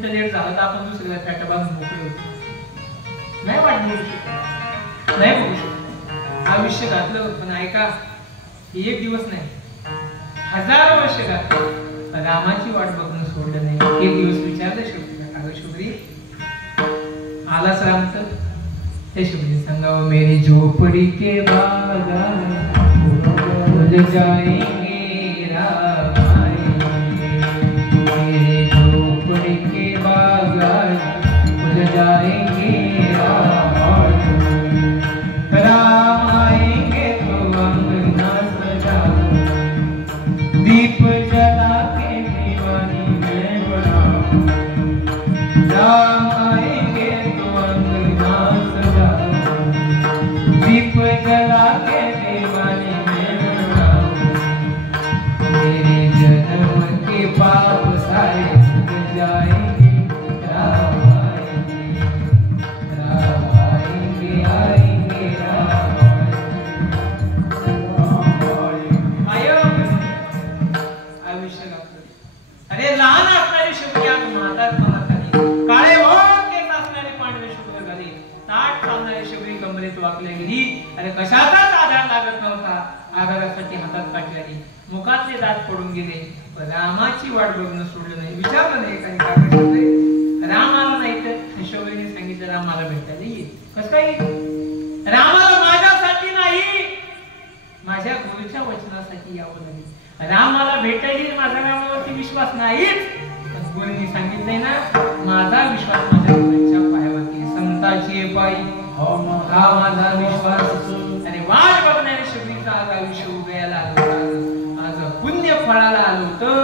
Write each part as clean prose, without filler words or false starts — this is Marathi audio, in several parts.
मिनिटं लेट झालं तर आपण दुसऱ्याला फॅट बांधून मोकळे होतो. नाही वाट बघू शकत, नाही बघू शकत. आयुष्य घातलं पण ऐका, एक दिवस नाही, 1000 वर्ष घातलं, रामाची वाट बघणं सोडलं नाही. एक दिवस विचारलं शुभ्रीला, अगं शुभ्री आलाच राम तर? ते शुभ्री सांगावं, मेरी झोपड़ी के बागान खुल जाएंगे राम आएंगे, मेरे झोपड़ी के बागान खुल जाएंगे राम आएंगे, राम आएंगे तो अंगना सजा दीप जला के दीवानी में बनाऊं, राम आएंगे तो अंगना सजा दीप जला के दीवानी में बनाऊं, मेरे जन्म के पाप सारे धुल जाएंगे, राम आएंगे, राम आएंगे, आएंगे राम आएंगे. आयुष्य घातलं. अरे लहान असणारी शुभ्री आज म्हातारपणात आली, काळे केस असणारी पांढरे शुभ्र झाले, ताट चालणारी शुभ्री कमरेत वाकल्या गेली. अरे कशाचाच आधार लागत नव्हता, आधारासाठी हातात काठी आली, मुखातले दात पडून गेले, पण रामाची वाट बघणं सोडलं नाही. विचारलं नाही काही काय म्हटलं, राम आला नाही तर शुभ्रीने सांगितलं, राम मला भेटायला येईल. कसं काय येईल? रामाला माझ्यासाठी नाही, माझ्या गुरुच्या वचनासाठी यावं लागेल. रामाला भेटायची माझा रामावरती विश्वास नाहीच, पण गुरुंनी सांगितलंय ना, माझा विश्वास माझ्या गुरुंच्या पायावरती, संताची पायी हा माझा विश्वास. आणि वाट बघणाऱ्या शुभ्रीचा आज आयुष्य उभ्याला आलं, आज पुण्य फळाला आलं होतं.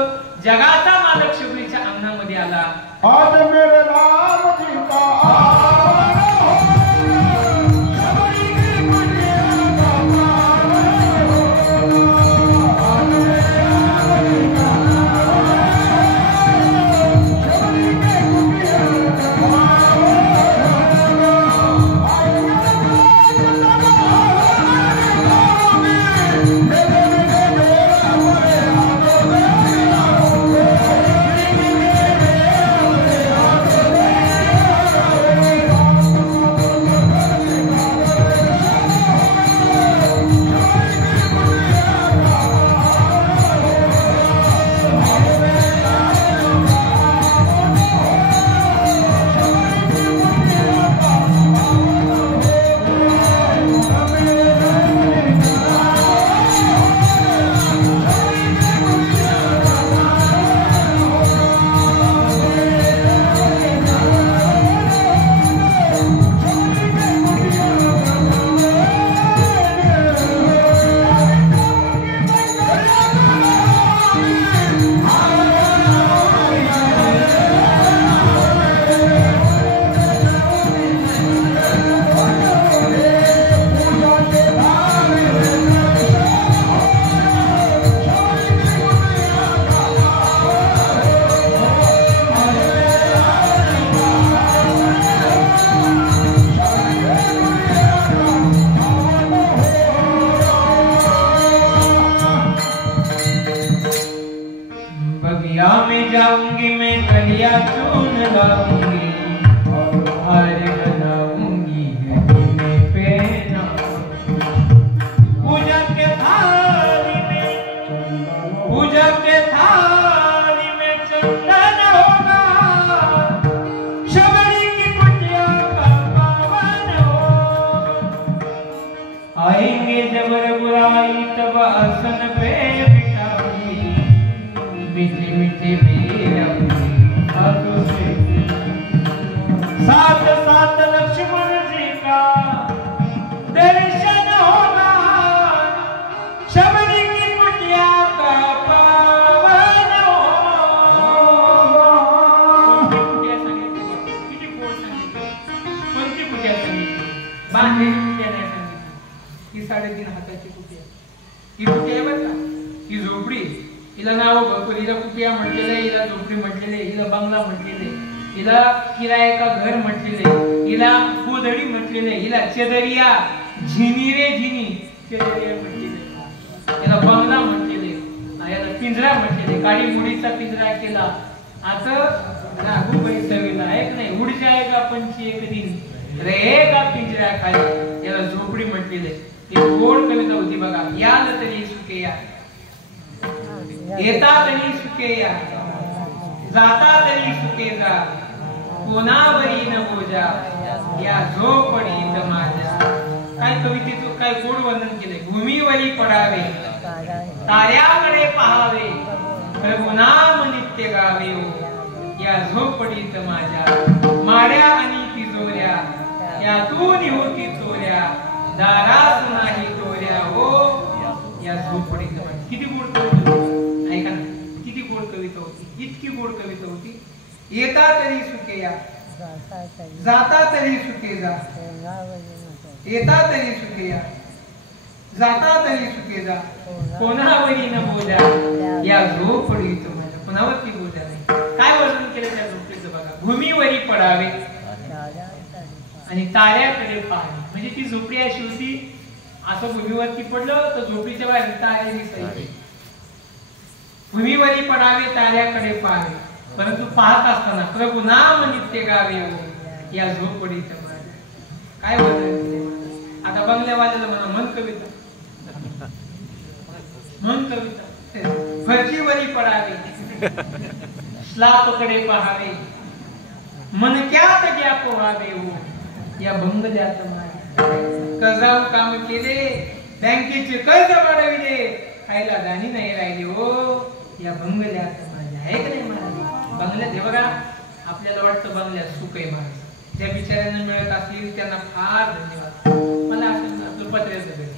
जगाचा मालक शुभ्रीच्या अंगणामध्ये आला. आज मेरे राम जी का जाऊंगी मैं कलिया चून लाऊंगी और हार बनाऊंगी गले पे ना। पूजा के थाली में चंदन होगा, शबरी की कुटिया का पावन हो। आएंगे जबर बुराई तब आसन पे बिठाऊंगी, मीठे मीठे बेर अपने हाथों से। साथ साथ लक्ष्मण जी का दर्शन होगा, शबरी की कुटिया का पावन हो। कोणती कुटिया सांगितली? किती कोण सांगितलं? कोणती कुटिया सांगितली? बांधलेली कुटिया नाही सांगितली, ही 3.5 हाताची कुटिया. ही कुटिया बरं का, ही झोपडी. हिला नाव भरपूर, हिला कुटिया म्हटलेलं आहे, हिला झोपडी म्हटलेले, हिला बंगला म्हटलेले, हिला किराया घर म्हटलेले, हिला गोधडी म्हटलेले, हिला चेदरिया झिनी रे झिनी चेदरिया म्हटलेले, हिला बंगला म्हटलेले, याला पिंजरा म्हटलेले. काळी मुडीचा पिंजरा केला असं लागू बैसवीला एक नाही उड जाएगा पंछी एक दिन रहेगा पिंजऱ्या खाली, याला झोपडी म्हटलेले. एक गोड कविता होती बघा. याल तरी सुखे या, येता तरी सुखे या, जाता तरी सुखे जा, कोणावरी न बोजा या झोपडीत माझ्या. काय कवितेचं काय गोड वर्णन केले. भूमीवरी पडावे, ताऱ्याकडे पहावे, प्रभुनाम नित्य गावे या झोपडीत माझ्या. माड्या आणि तिजोऱ्या यातून होती चोऱ्या, दारात नाही चोऱ्या हो या झोपडीत माझ्या. किती गोड कविता होती ऐका ना, किती गोड कविता होती. इतकी गोड कविता होती. येता तरी सुखे या, जाता तरी सुखे जा, येता तरी सुखे या, जाता तरी सुखे जा, कोणावरी न बोजा या झोपडीत माझ्या. कोणावरती बोजा नाही. काय वर्णन केलं त्या झोपडीचं बघा. भूमीवरी पडावे आणि ताऱ्याकडे पाहावे. म्हणजे ती झोपडी अशी होती, असं भूमीवरती पडलं तर झोपडीच्या बाहेर तारे दिसायचे. भूमीवरी पडावे ताऱ्याकडे पाहावे, परंतु पाहत असताना प्रभू नाम नित्य गावे हो या झोपडीत माझ्या. काय वर्णन. आता बंगल्यावाल्याला म्हणा मन कविता, मन कविता. फरशीवरी पडावे, स्लापकडे पहावे, मनक्यात घ्या पोहावे हो या बंगल्यात माझ्या. कर्जाऊ काम केले, बँकेचे कर्ज वाढविले, खायला दाणी नाही राहिले हो या बंगल्यात माझ्या. आहे का नाही महाराज. बंगल्यात हे बघा, आपल्याला वाटतं बंगल्यात सुख आहे महाराज. ज्या बिचाऱ्यांना मिळत असतील त्यांना फार धन्यवाद. मला असं आपलं पत्र्याचं घर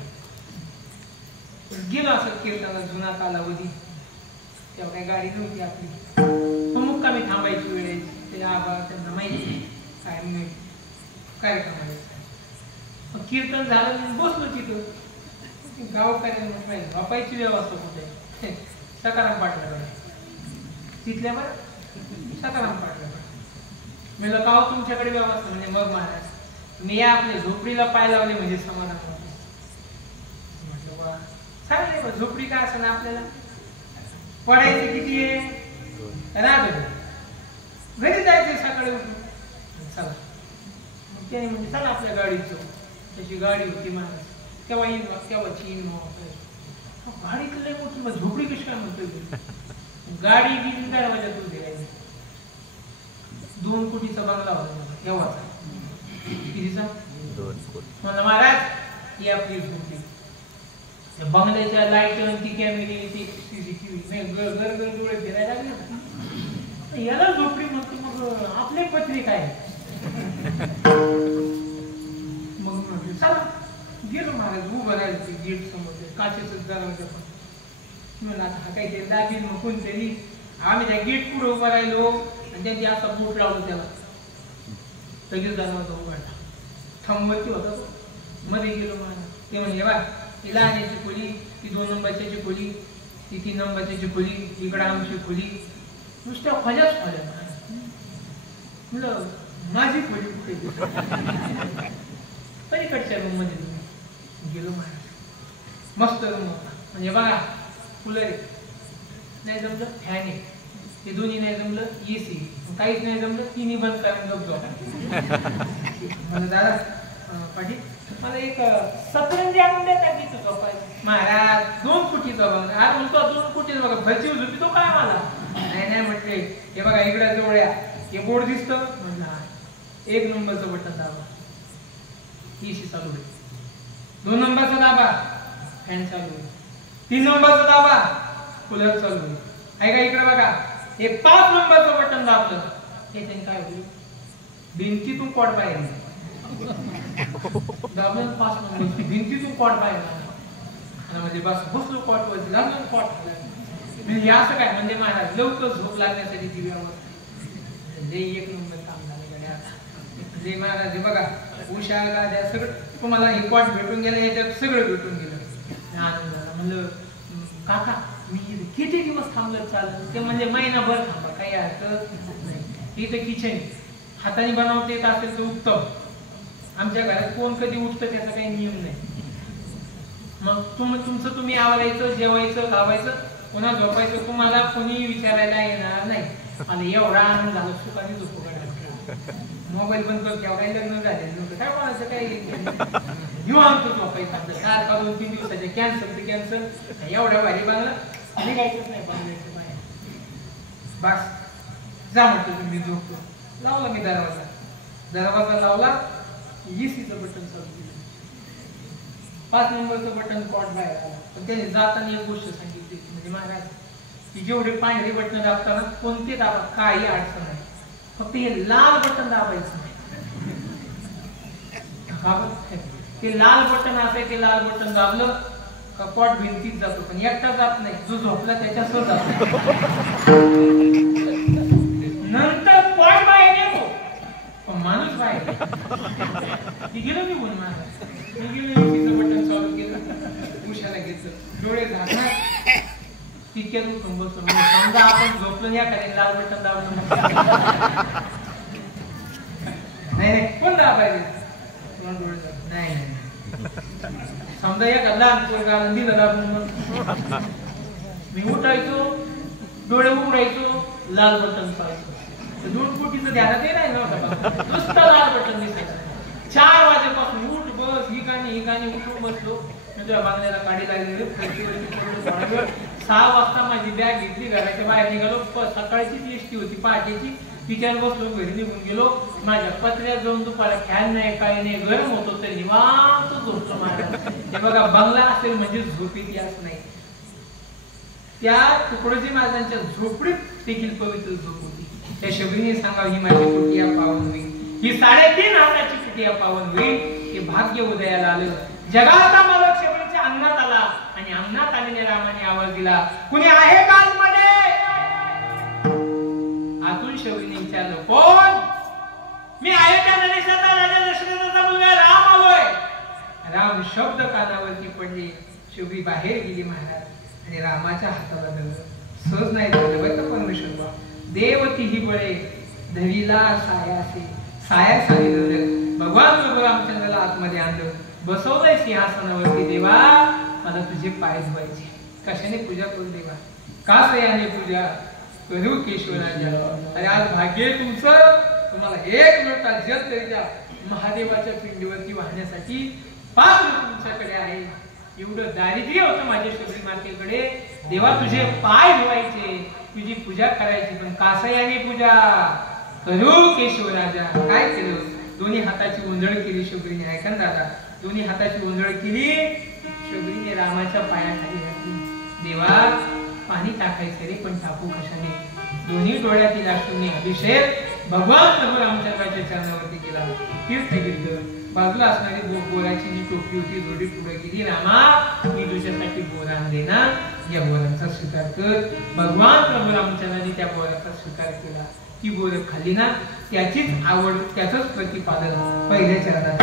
गेलो असं कीर्तनात जुना कालावधी, तेव्हा काही गाडी नव्हती आपली, मुक्कामी थांबायची वेळ यायची. ते आबा त्यांना माहिती काय मिळेल कार्यक्रम. कीर्तन झालं बसलो तिथं. गावकऱ्यांना पाहिजे झोपायची व्यवस्था कुठे. सकाराम पाटला तिथल्या बरं सकाराम पाटला म्हणलं गाव तुमच्याकडे व्यवस्था. म्हणजे मग महाराज मी या आपल्या झोपडीला पाय लावले म्हणजे समाधान होतं. म्हटलं वा चांगले बा. झोपडी काय असं ना आपल्याला पडायचे किती आहे रात घरी जायचे सकाळी उठून. चला मग त्याने म्हणजे चला आपल्या गाडीत जाऊ. त्याची गाडी होती महाराज. केव्हा येईन केव्हा चीन गाडीत लय मोठी मग झोपडी कशी काय म्हणतोय. गाडी गेली दरवाजात उभी राहिली. 2 कोटीचा बंगला होता केव्हाचा. कितीचा 2 कोटी. म्हणलं महाराज ही आपली झोपडी. बंगल्याच्या लाईट ती कॅमेरे ती सीसीटीव्ही नाही घर डोळे फिरायला लागले. याला झोपडी म्हणतो. मग आपले पत्रिक काय मग चला गेलो महाराज. उभं राहिलं ते गेट समोर काचेच दरवाजा. पण म्हणलं आता हा काहीतरी दाबील मग कोणतरी. आम्ही त्या गेट पुढे उभं राहिलो आणि त्यांनी असा बोट लावलो त्याला. लगेच दरवाजा उघडला. थंबवरती होता तो. मध्ये गेलो महाराज. ते म्हणजे बा ती लहानाची खोली, ती 2 नंबरची खोली, ती 3 नंबरची खोली, इकडं आमची खोली. नुसत्या खोल्याच खोल्या. म्हणलं माझी खोली कुठे. पलीकडच्या रूम मध्ये गेलो महाराज. मस्त रूम होता. म्हणजे बघा कूलर आहे, नाही जमलं फॅन आहे, ते दोन्ही नाही जमलं एसी, काहीच नाही जमलं तिन्ही बंद करून गप झोपा. दादा पाटील मला एक सतरंजी आणून देता की तू झोपायचं. महाराज 2 कोटीचा बघा. आज म्हणतो 2 कोटीचा बघा भरची झोपी तो काय मला. नाही म्हटले हे बघा इकडे जवळ्या हे बोर्ड दिसतं. म्हणलं 1 नंबरचं बटन दाबा एसी चालू आहे. 2 नंबरचा दाबा फॅन चालू आहे. 3 नंबरचा दाबा कूलर चालू आहे. आहे का इकडे बघा हे 5 नंबरचं बटन दाबलं हे त्यांनी काय होईल भिंतीतून कॉट बाहेर दाबलं. 5 नंबर भिंतीतून कॉट बाहेर म्हणजे बस बसलो कॉट वरती लागलं कॉट. म्हणजे असं काय म्हणजे महाराज लवकर झोप लागण्यासाठी ती व्यवस्था. 1 नंबर काम झालं गड्या. जे महाराज हे बघा उषा गाद्या सगळं तुम्हाला हे कॉट भेटून गेलं. याच्यात सगळं भेटून गेलं. आनंद झाला. म्हणलं काका मी किती दिवस थांबलं चालत. ते म्हणजे महिनाभर थांबा काही हरकत नाही. इथं किचन हाताने बनवता येत असेल तर उत्तम. आमच्या घरात कोण कधी उठतं त्याचा काही नियम नाही. मग तुमचं तुम्ही आवरायचं जेवायचं लावायचं पुन्हा झोपायचं तुम्हाला कोणी विचारायला येणार नाही. मला एवढा आनंद झाला सुखाने झोपू काढा. मोबाईल बंद करतो तेव्हा काही लग्न झाले नव्हतं काय कोणाचं काही घेऊ आणतो झोपायचं सारखा 2-3 दिवसाचे कॅन्सल ते कॅन्सल एवढ्या भारी बांगला निघायचंच नाही बांगल्याच्या बाहेर. बस जा म्हटलं तुम्ही झोपतो. लावला मी दरवाजा लावला. एसीचं बटन चालू केलं. 5 नंबरचं बटन पॉट बाहेर आला. पण त्याने जाताना एक गोष्ट सांगितली म्हणजे महाराज की जेवढे पांढरे बटन दाबताना कोणते दाबा काही अडचण नाही, फक्त हे लाल बटन दाबायचं नाही. ते लाल बटन असाय ते लाल बटन दाबलं का पॉट भिंतीत जातो पण एकटा जात नाही, जो झोपला त्याच्यासोबत जातो. नंतर पॉट बाहेर येतो पण माणूस बाहेर ती गेलो निघून महाराज. मी गेलो एसीचं बटन चालू केलं, उशाला घेतलं, डोळे झाकणार तितक्यात उठून बसतो. समजा आपण झोपलो या खाली लाल बटन दाबलं नाही कोण दाबायचे डोळे नाही नाही समजा या लहान पोरगा दिलं दाबून मी उठायचो, डोळे उघडायचो, लाल बटन पाहायचो. दोन कोटीचं ध्यानात नाही नव्हतं, नुसतं लाल बटन दिसायचं. 4 वाजेपासून उठ बस ही गाणी उठून बसलो. तुझ्या बांगल्याला काढी लागली. 6 वाजता माझी बॅग घेतली, घराच्या बाहेर निघालो. सकाळचीच एसटी होती पहाटेची, तिच्यावर बसलो, घरी निघून गेलो. माझ्या पत्र्यात जाऊन दुपारा फॅन नाही काही नाही, गरम होतो तरी निवांत झोपतो महाराज. हे बघा बंगला असेल म्हणजे झोपीत याच नाही. त्या तुकडोजी महाराजांच्या झोपडीत देखील पवित्र झोप होती. त्या शबरीने सांगावं ही माझी कुटिया पावन होईल, ही 3.5 हाताची कुटिया पावन होईल. हे भाग्य उदयाला आलं. जगाचा मालक शबरीच्या अंगणात आला आणि अंगणात आलेल्या रामाने आवाज दिला, कुणी आहे का आतमध्ये? आतून शबरीने विचारलं, कोण? मी आहे त्या नरेशाचा राजा दशरथाचा मुलगा राम आलोय. राम शब्द कानावरती पडले. शबरी बाहेर गेली महाराज आणि रामाच्या हाताला धरलं. सहज नाही धरलं बरं का परमेश्वर. देवती ही बळे धरीला सायासे, सायासाने धरलं. भगवान प्रभू रामचंद्राला आतमध्ये आणलं, बसवलंय सिंहासनावरती. देवा मला तुझे पाय धुवायचे. कशाने पूजा करू देवा? कासयाने पूजा करू केशवराजा. अरे आज भाग्य तुमचं, तुम्हाला 1 मिनिटात जल तरी द्या महादेवाच्या पिंडीवरती वाहण्यासाठी पात्र तुमच्याकडे आहे. एवढं दारिद्र्य होतं माझ्या शबरी मातेकडे. देवा तुझे पाय धुवायचे, तुझी पूजा करायची. पण कासयाने पूजा करू केशवराजा. काय केलं? दोन्ही हाताची ओंजळ केली शबरीने. ऐका ना दादा, दोन्ही हाताची ओंजळ केली शबरीने, रामाच्या पायाखाली घातली. देवा पाणी टाकायचं रे, पण टाकू कशाने? दोन्ही डोळ्यातील अश्रूंनी अभिषेक भगवान प्रभू रामचंद्राच्या चरणावरती केला. तीर्थ घेतलं. बाजूला असणारी बोराची जी टोपी होती जोडी पुढे गेली. रामा मी तुझ्यासाठी बोर आणले ना, या बोराचा स्वीकार कर. भगवान प्रभू रामचंद्राने त्या बोराचा स्वीकार केला. ती बोर खाल्ली ना, त्याचीच आवड, त्याचंच प्रतिपादन पहिल्या चरणात.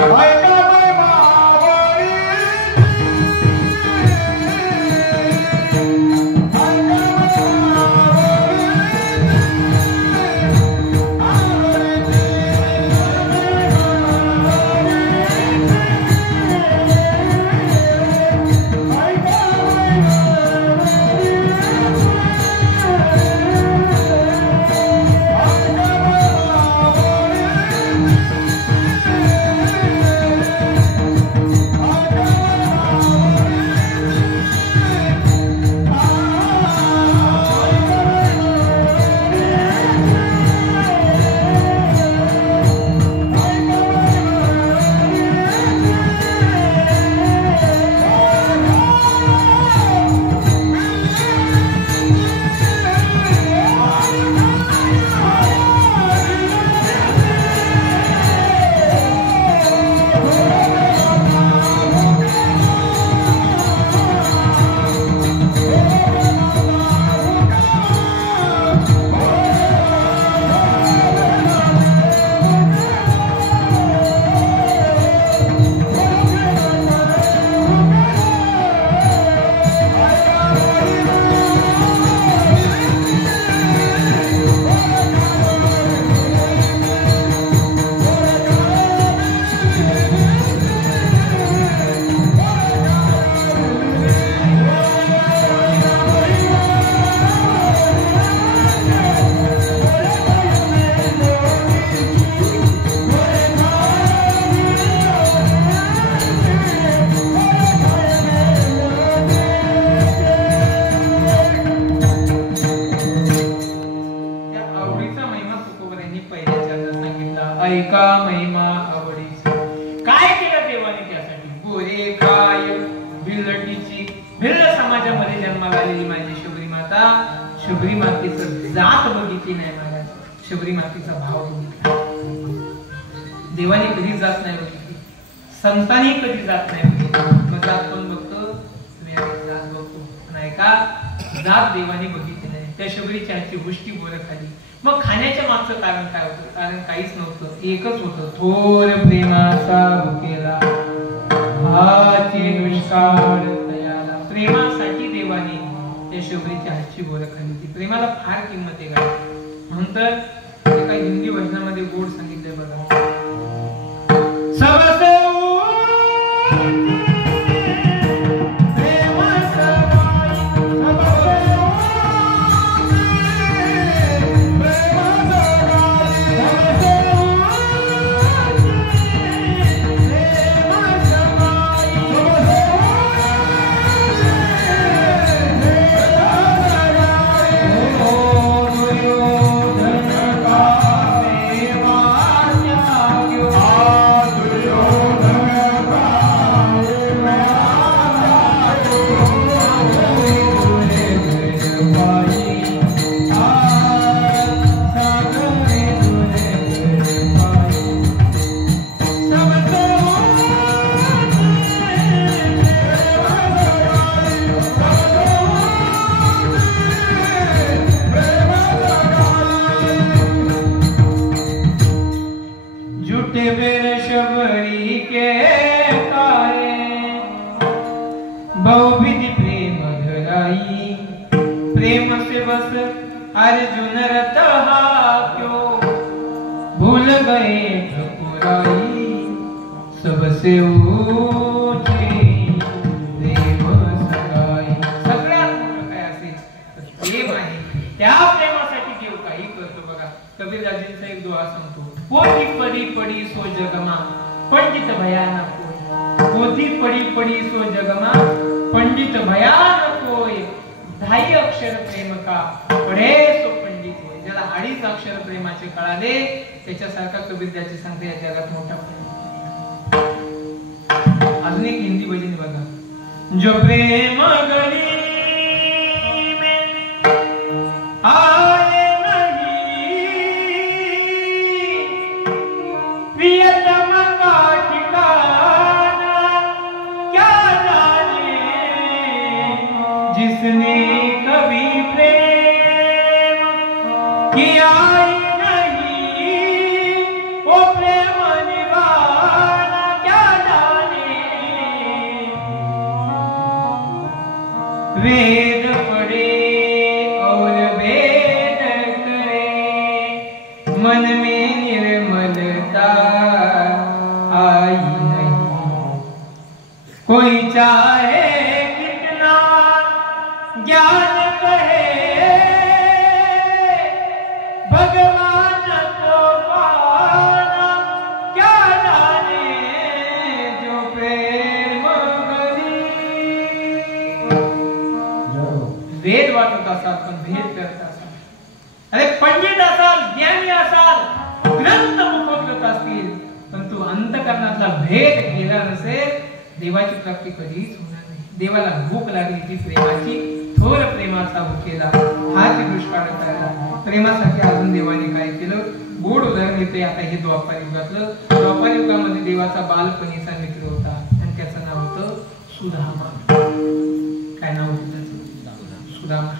पहिल्या चरणात सांगितलं, ऐका महिमा आवडीच. काय केलं देवाने त्यासाठी? गोरे काय भिल्लटीची भिल्ल समाजामध्ये जन्माला आलेली माझी शबरी माता, शबरी मातेचं जात बघितली नाही महाराज, शबरी मातेचा भाव बघितला. देवाने कधी जात नाही बघितली, संतांनी कधी जात नाही बघितली. मग जात कोण बघतो? जात बघतो. नाही का? जात देवाने बघितली नाही. त्या शबरीच्या हातची गोष्टी बोलत खाली. मग खाण्याच्या मागचं कारण काय होतं? कारण काहीच नव्हतं, एकच होतं, थोर प्रेमाचा भुकेला हाची दुष्काळ तयाला. प्रेमासाठी देवाने त्या शबरीच्या हातची बोलत खाली. ती प्रेमाला फार किंमत आहे का? नंतर एका हिंदी वचनामध्ये गोड सांगितलंय बघा, सबसे अर्जुन रथ क्यों भूल गए ठकुराई, सबसे ऊंचे प्रेम सगाई. सगळ्यात मोठं काय असेल प्रेम आहे. त्या प्रेमासाठी देव काही करतो बघा. कबीरदाजींचा एक दोहा सांगतो, पोथी पडी पडी सो जगमा पंडित भयानक होय. पोथी पडी पडी सो जगमा पंडित भयानक होय. 2.5 अक्षर प्रेम का पढे सो पंडित होय. ज्याला 2.5 अक्षर प्रेमाचे कळाले त्याच्यासारखा कबीरदाजी सांगते या जगात मोठा प्रेम. अजून एक हिंदी भजन बघा, जो प्रेम गली में आए नहीं प्रियतम का ठिकाना क्या जाने, जिसने कभी प्रेम किया नहीं वो प्रेम निभाना क्या जाने. वेद पढ़े और वेद करे मन में निर्मलता आई नहीं. कोई चाहे कितना ज्ञान कहे भगवान को पाना क्या जाने, जो प्रेम गली. वेद वाचत असाल पण भेद करत असाल, अरे पंडित असाल, ज्ञानी असाल, ग्रंथ मुखोद्गत असतील, पण तू अंतकरणातला भेद केला नसेल देवाची प्राप्ती कधीच होणार नाही. देवाला भूक लागली ती प्रेमाची, थोर प्रेमाचा भुकेला हाच दुष्काळ तयाला. प्रेमासाठी अजून देवाने काय केलं? गोड उदाहरण येते आता हे द्वापार युगातलं. द्वापार युगामध्ये देवाचा बालपणीचा मित्र होता आणि त्याचं नाव होतं सुदामा. काय नाव होतं त्याचं? सुदामा.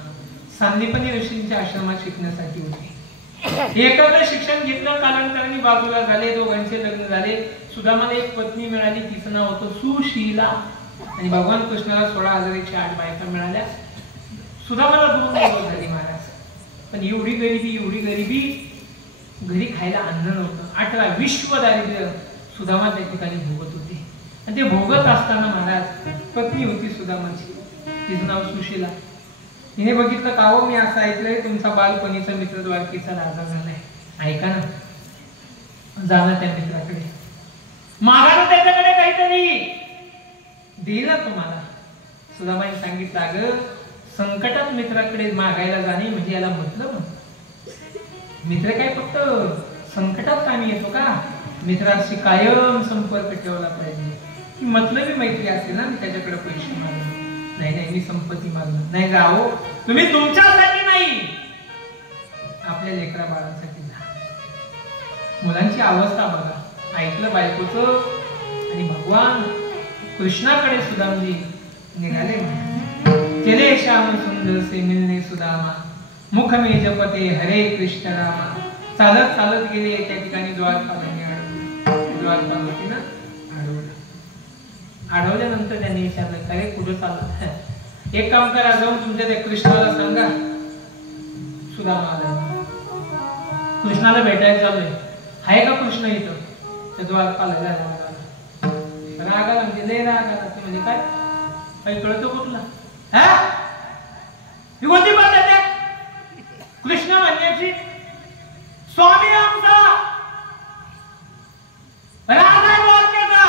सांदीपनी ऋषींच्या आश्रमात शिकण्यासाठी होते. एकत्र शिक्षण घेतलं, कालांतराने बाजूला झाले, दोघांचे लग्न झाले. सुदामाला एक पत्नी मिळाली, तिचं नाव होतं सुशीला. आणि भगवान कृष्णाला 16,108 बायका मिळाल्या. सुदामाला 2 मुलं झाली महाराज. पण एवढी गरिबी, घरी खायला अन्न नव्हतं. 18 विश्व दारिद्र्य सुदामा त्या ठिकाणी भोगत होते. आणि ते भोगत असताना महाराज पत्नी होती सुदामाची, तिचं नाव सुशीला. तिने बघितलं, कावो मी असं ऐकलंय तुमचा बालपणीचा मित्र द्वारकेचा राजा झालाय, ऐका ना, जाणं त्या मित्राकडे, मागा ना त्याच्याकडे काहीतरी, देईल ना तुम्हाला. सुदामाने सांगितलं, अगं संकटात मित्राकडे मागायला जाणे म्हणजे याला मतलब. मित्र काय फक्त संकटात कामी येतो का? मित्राशी कायम संपर्क ठेवला पाहिजे. की मतलबी मैत्री असेल ना, मी त्याच्याकडे पैसे मागणार नाही, मी संपत्ती मागणार नाही. राहो, तुम्ही तुमच्यासाठी नाही, आपल्या लेकरा बाळांसाठी. मुलांची अवस्था बघा. ऐकलं बायकोचं आणि भगवान कृष्णाकडे सुदामजी निघाले. चले श्याम सुंदर से मिलने सुदामा, मुख में जपते हरे कृष्ण रामा. चालत चालत गेले. त्या ठिकाणी द्वारपालांनी द्वारपालांना अडवल्यानंतर त्यांनी विचारलं, अरे कुठं चाललं? एक काम करा, जाऊन तुमच्या त्या कृष्णाला सांगा सुदामा आला, कृष्णाला भेटायला चाललोय. आहे का कृष्ण इथं? त्या द्वारपालाला राग आला, म्हणजे लय राग आला. ते म्हणजे काय काही कळतो कुठला? ही कोणती पद्धत आहे कृष्ण म्हणण्याची? स्वामी आमचा राग आहे वाक्याचा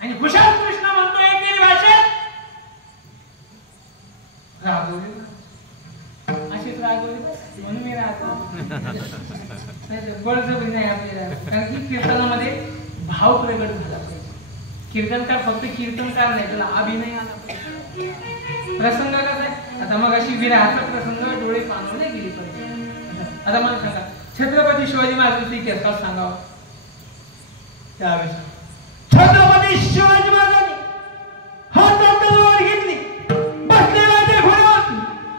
आणि कुशाल कृष्ण म्हणतोय एकेरी भाषेत. रागवली अशीच रागवली म्हणून मी बळजबरी नाही आपल्याला. कारण की कीर्तनामध्ये भाव प्रगट झाला पाहिजे. कीर्तनकार फक्त कीर्तनकार नाही, त्याला अभिनय आला पाहिजे. प्रसंग कसा आहे? आता मग अशी विराहाचा प्रसंग डोळे पाणवले गेले पाहिजे. आता मला सांगा, छत्रपती शिवाजी महाराजांचा इतिहास सांगावा. त्यावेळेस छत्रपती शिवाजी महाराजांनी हातात तलवार घेतली, बसलेला ते घोड्यावर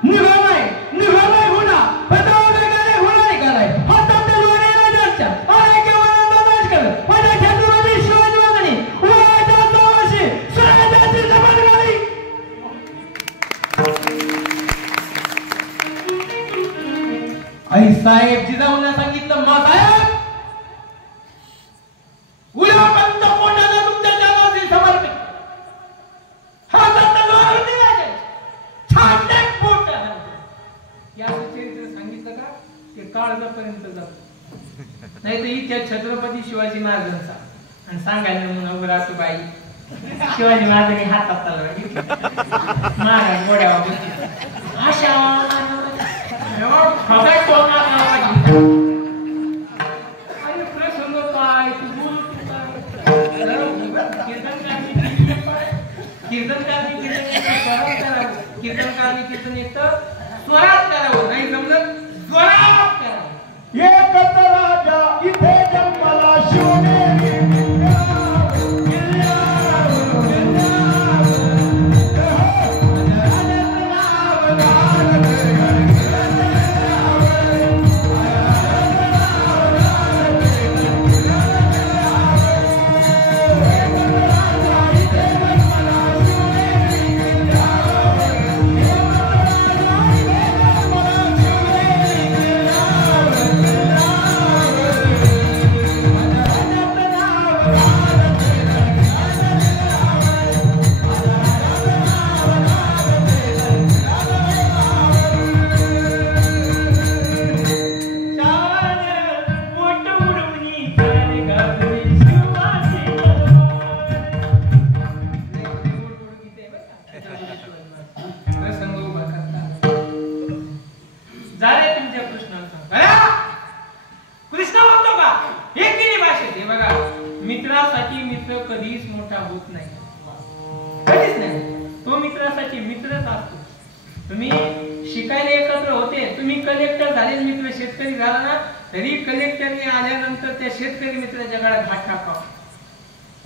निघालाय घोडा, पटावर गेले घोडा निघालाय, हातात तलवार राजाच्या अरे केवळ नाच करत माझ्या छत्रपती शिवाजी महाराजांनी वाजत वर्षी स्वराज्याची शपथ घेतली. आई साहेब जिजाऊंना सांगितलं, मा साहेब उद्यापर्यंत पोटाला तुमच्या जगाची समर्पित. हातात तलवार होती राजा, छाटले पोट. याचं चरित्र सांगितलं का ते काळजापर्यंत जात नाही. तर इथे छत्रपती शिवाजी महाराजांचा आणि सांगायला म्हणून उभं राहतो बाई, शिवाजी महाराजांनी हातात तलवार घेतली, महाराज घोड्यावर बसले. अशा कीर्तनकारनी कीर्तन येतं स्वरात करावं, नाही जमलं स्वरात करावं. एकच राजा इथे जन्माला शिवनेरी मित्रासाठी मित्र कधीच मोठा होत नाही, कधीच नाही. तो मित्रासाठी मित्रच असतो. तुम्ही शिकायला एकत्र होते, तुम्ही कलेक्टर झाले, मित्र शेतकरी झाला ना, तरी कलेक्टरने आल्यानंतर त्या शेतकरी मित्राच्या गळ्यात हात टाकावा.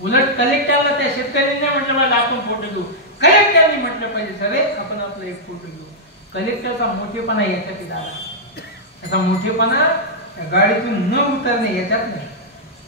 उलट कलेक्टरला त्या शेतकऱ्यांनी म्हटलं मला आपण फोटो घेऊ, कलेक्टरने म्हटलं पाहिजे सगळे आपण आपला एक फोटो घेऊ. कलेक्टरचा मोठेपणा याच्यात झाला. त्याचा मोठेपणा गाडीतून न उतरणे याच्यात नाही.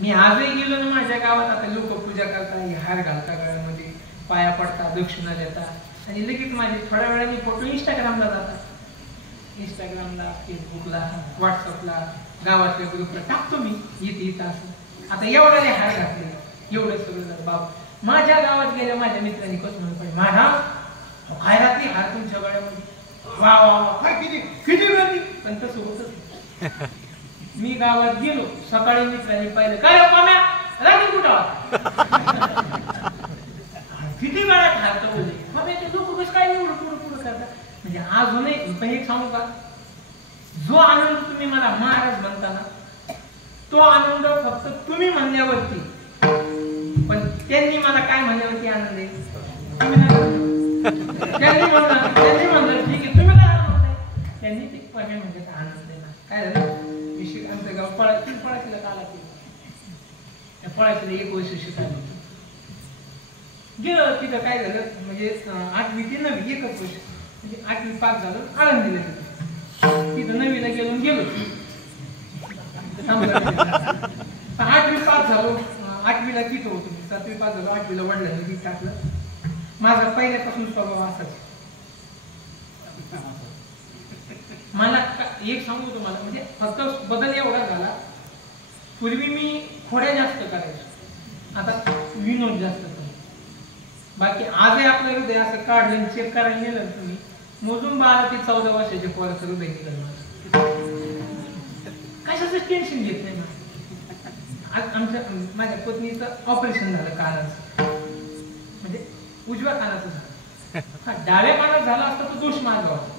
मी आजही गेलो ना माझ्या गावात, आता लोक पूजा करतात, हार घालता गळ्यामध्ये, पाया पडता, दक्षिणा देतात आणि लगेच माझे थोड्या वेळाने फोटो इंस्टाग्रामला जातात. इंस्टाग्रामला, फेसबुकला, व्हॉट्सअपला, गावातल्या ग्रुपला टाकतो मी, इथं असं. आता एवढ्याने हार घातले, एवढं सगळं झालं. बाबा माझ्या गावात गेल्या माझ्या मित्रांनी कसं म्हणून पाहिजे, माझा काय रात्री हार तुमच्या गळ्यामध्ये, वा वा काय किती किती गर्दी. पण तसं होतच. मी गावात गेलो, सकाळी मित्रांनी पाहिलं, काय पाम्या रात्री कुठं किती वेळात हारतो बोलले. पाम्याचे लोक कसं काय एवढं पुढं पुढं करतात. म्हणजे अजूनही पण एक सांगू का, जो आनंद तुम्ही मला महाराज म्हणता ना, तो आनंद फक्त तुम्ही म्हणण्यावरती, पण त्यांनी मला काय म्हणण्यावरती आनंद आहे त्यांनी म्हणलं ठीक आहे तुम्ही काय म्हणताय, त्यांनी ते पहिले म्हणजे आनंद आहे ना. काय झालं आमचं गाव पळाशीला आला त्या पळाशीला 1 वर्ष शिकायला गेलं. तिथं काय झालं म्हणजे 8वी ते 9वी 1च वर्ष, म्हणजे 8वी पास झालं आळंदीला गेलो. तिथं 9वीला गेलो 8वी पास झालो. 8वीला तिथं होतो, 7वी पास झालो. 8वीला वडिलांनी गीत टाकलं. माझा पहिल्यापासून स्वभाव असाच. मला एक सांगू तुम्हाला, म्हणजे फक्त बदल एवढा झाला, पूर्वी मी खोड्या जास्त करायचो, आता विनोद जास्त करतो. बाकी आजही आपलं हृदय असं काढलं चेक करायला नेलं तुम्ही, मोजून 12 ते 14 वर्षाचे पोराचं हृदय निघालं. कशाचं टेन्शन घेत नाही. आज माझ्या पत्नीचं ऑपरेशन झालं कानाचं, म्हणजे उजव्या कानाचं झालं. डाव्या कानात झालं असतं तर दोष माझा होता.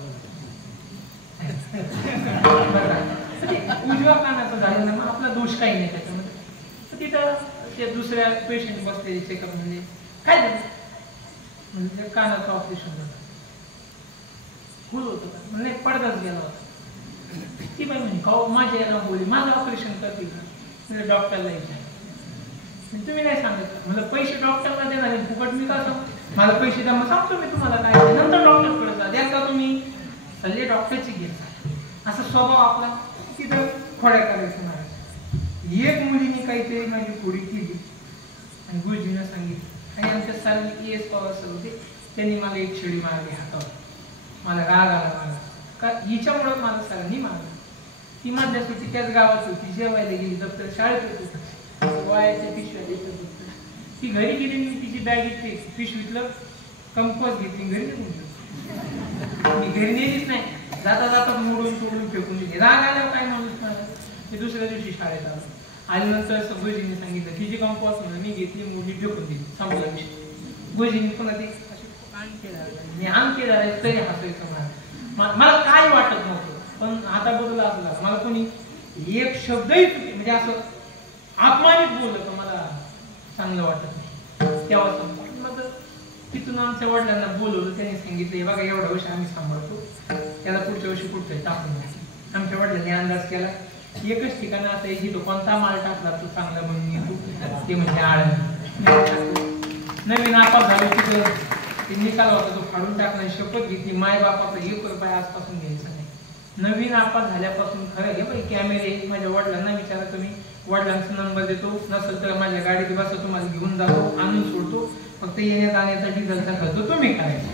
उजव्या कानाचं झालं ना, मग आपला दोष काही नाही त्याच्यामध्ये. तिथं ते दुसऱ्या पेशंट बसलेले चेकअप म्हणजे काय झालं, म्हणजे कानाचं ऑपरेशन झालं. फुल होतं का म्हणजे पडदाच गेला होता. ती बाई म्हणे का माझ्या याला बोली माझं ऑपरेशन करतील का, म्हणजे डॉक्टरला विचार, तुम्ही नाही सांगितलं. म्हणजे पैसे डॉक्टरला देणार फुकट मी का सांगू, मला पैसे द्या मग सांगतो मी तुम्हाला काय, नंतर डॉक्टरकडे जा द्या का तुम्ही सल्ले डॉक्टरची घेता. असा स्वभाव आपला. तिथं खोड्या करायचं नाही. एक मुलीने काहीतरी माझी खोडी केली आणि गुरुजींना सांगितलं, आणि आमच्या सरांनी ES पवार सर होते, त्यांनी मला एक शिडी मारली हातावर. मला राग आला मला का हिच्यामुळं मला सरांनी मारलं. ती माझ्या होती त्याच गावात होती, जेवायला गेली, दप्तर शाळेत होती, वायाच्या पिशव्या देत होती. ती घरी गेली, मी तिची बॅग घेतली, पिशवीतलं कंपोस्ट घेतली, घरी निघून गेली. मी घरी नेलीच नाही, जाता जाता मोडून तोडून फेकून दिली. राग आल्यावर काय माणूस मला. मी दुसऱ्या दिवशी शाळेत आलो. आल्यानंतर गुरुजींनी सांगितलं तिची कंपोस्ट म्हणून मी घेतली, मोडी फेकून दिली, संपला विषय. गुरुजींनी पुन्हा ती ज्ञान केलं तरी हसायचं. मला काय वाटत नव्हतं, पण आता बदल असला मला कोणी एक शब्दही म्हणजे असं अपमानित बोललं तर मला चांगलं वाटत नाही. तेव्हा मग तिथून आमच्या वडिलांना बोलवलं, त्यांनी सांगितलं हे बघा एवढा वर्ष आम्ही सांभाळतो, त्याला पुढच्या वर्षी कुठतरी टाकून द्या. आमच्या वडिलांनी अंदाज केला, एकच ठिकाण असं आहे जिथं कोणता माल टाकला तो चांगला म्हणून येतो, ते म्हणजे आळंदी. नवीन नापास झालो तिथं ते निकाल होता तो फाडून टाकला, शपथ घेतली माय बापाचा 1 रुपया आजपासून घ्यायचा नाही. नवीन नापास झाल्यापासून खरं हे बाई कॅमेरे माझ्या वडिलांना विचारा, तुम्ही वडिलांचा नंबर देतो, नसेल तर माझ्या गाडीत बसा, तुम्हाला घेऊन जातो, आणून सोडतो, फक्त येण्या जाण्याचा डिझेलचा खर्च तुम्ही करायचा.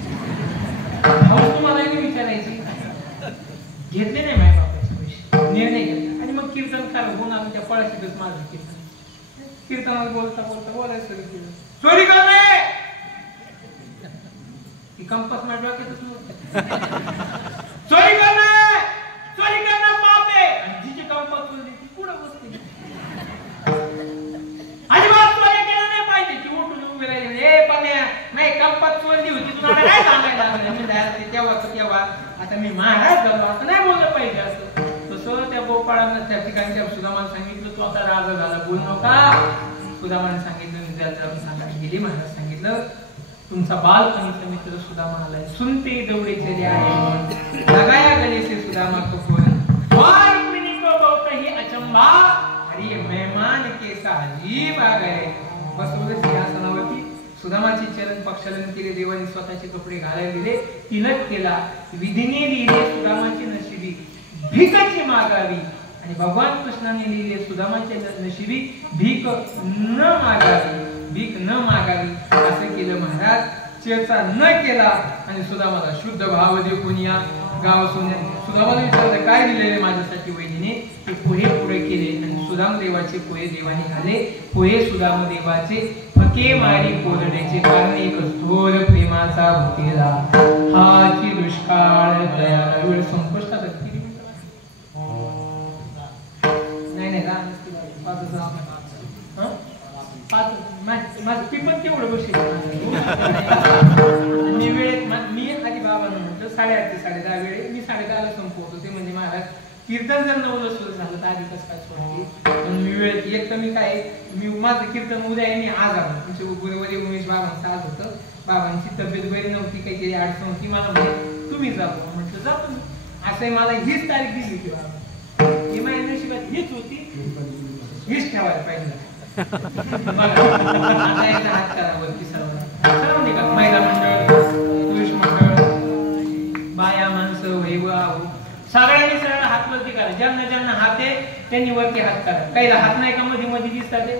भाऊ तुम्हाला नाही विचारायची. घेतले नाही माझ्या बापाचे पैसे, निर्णय घेतला. आणि मग कीर्तन करा होऊन आम्ही त्या पळाशीतच माझं कीर्तनात बोलता बोलता बोलायचं सुरू केलं, चोरी करणे ती कंपास माझ्या डोक्यातच नव्हतं. चोरी करणं पाप आहे. आणि जिची कंपास चोरली ती पुढे बसते. अजिबात चोरी केलं नाही पाहिजे. ती उठून उभी राहिली, ए पण्या नाही कंपास चोरली होती तुम्हाला काय सांगायला लागलं. मी तेव्हा आता मी महाराज झालो असं नाही बोललं पाहिजे. असं तसं त्या गोपाळांना त्या ठिकाणी सुदामाला सांगितलं तू आता राजा झाला बोल नका. सुदामाने सांगितलं मी जाऊन सांगायला गेली. महाराज सांगितलं तुमचा बालपणीचा मित्र सुदामा आलाय, सुनते दौडे चले आहे, लगाया गले से सुदामा को फोन, और रुक्मिणी को बहुत ही अचंबा, अरे मेहमान के साजीब आ गए. बसवलं सिंहासनावरती. सुदामाची चरण पक्षालन केले, देवाने स्वतःचे कपडे घालायला दिले, तिलक केला, विधीने लिहिले सुदामाची नशिबी भीकाची मागावी. आणि भगवान कृष्णाने लिहिले सुदामाच्या नशिबी भीक न मागावी, भीक न मागावी. असं केलं महाराज. चेचा न केला आणि सुदामाला शुद्ध भाव दे कोणिया गाव सोन्या. सुदामाला विचारलं काय दिलेले माझ्यासाठी वहिनीने, ते पोहे पुढे केले आणि सुदाम देवाचे पोहे देवाने खाले. पोहे सुदाम देवाचे फके मारी कोरड्याचे, कारण एक थोर प्रेमाचा भुकेला हाची दुष्काळ दयाला. वेळ संपुष्टात माझं पिपत तेवढं बसेल. मी वेळेत मी आधी बाबांना म्हटलं 8:30 ते 10:30 वेळेत मी 10:30ला संपवतो. ते म्हणजे महाराज कीर्तन जर 9ला सुरू झालं तर आधी कसं काय सोडते. पण मी वेळ एक तर मी माझं कीर्तन उद्या आहे. मी आज आलो तुमचे गुरुवारी उमेश बाबांचं आज होतं. बाबांची तब्येत बरी नव्हती, काही अडचण होती. मला म्हणजे तुम्ही जातो म्हटलं जातो. असं मला हीच तारीख दिली होती बाबा. ही माझ्या नशिबात हीच होती, हीच ठेवायला पाहिजे. बघा आता हात करावरती सर्वांनी का महिला मंडळ, पुरुष मंडळ, बाया माणसं वैवा सगळ्यांनी सरळ हात वरती करा. ज्यांना हात आहे त्यांनी वरती हात करा. काहीला हात नाही का मध्ये मध्ये दिसतात ते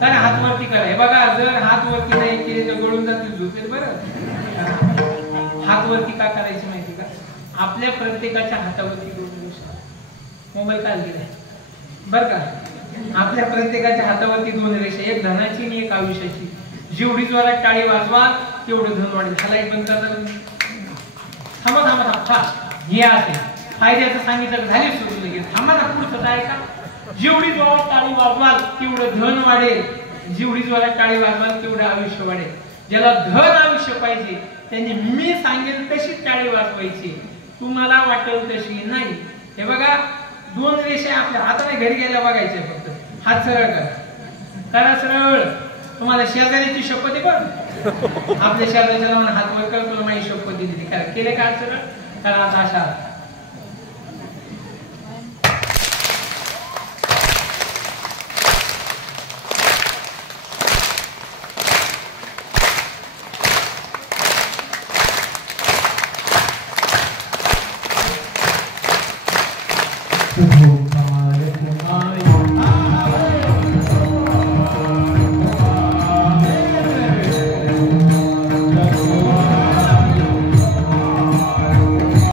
तर हात वरती करा. बघा जर हात वरती नाही केले तर गळून जातील झोपेल. बरं हात वरती का करायची माहिती का? आपल्या प्रत्येकाच्या हातावरती 2 रेषा. मोबाईल काल दिलाय बरं का? आपल्या प्रत्येकाच्या हातावरती 2 रेषा, एक धनाची आणि एक आयुष्याची. जेवढी जोरात टाळी वाजवा तेवढं धन वाढेल. ह्याला एक बंद थांबा हे असे फायद्याचं सांगितलं झाले सुरू लगेच. थांबा ना पुढचं काय का? जेवढी जोरात टाळी वाजवाल तेवढं धन वाढेल, जेवढी जोरात टाळी वाजवाल तेवढं आयुष्य वाढेल. ज्याला धन आयुष्य पाहिजे त्यांनी मी सांगेल तशीच टाळी वाजवायची, तुम्हाला वाटेल तशी नाही. हे बघा 2 रेषा आपल्या हाताने घरी गेल्या बघायचे. फक्त हात सरळ करा सरळ. तुम्हाला शेजाऱ्याची शपथ आहे पण आपल्या शेजाऱ्याच्या म्हणून हात वर कर, तुला माझी शपथ दिली करा. केले का सरळ करा. आता अशा प्रभू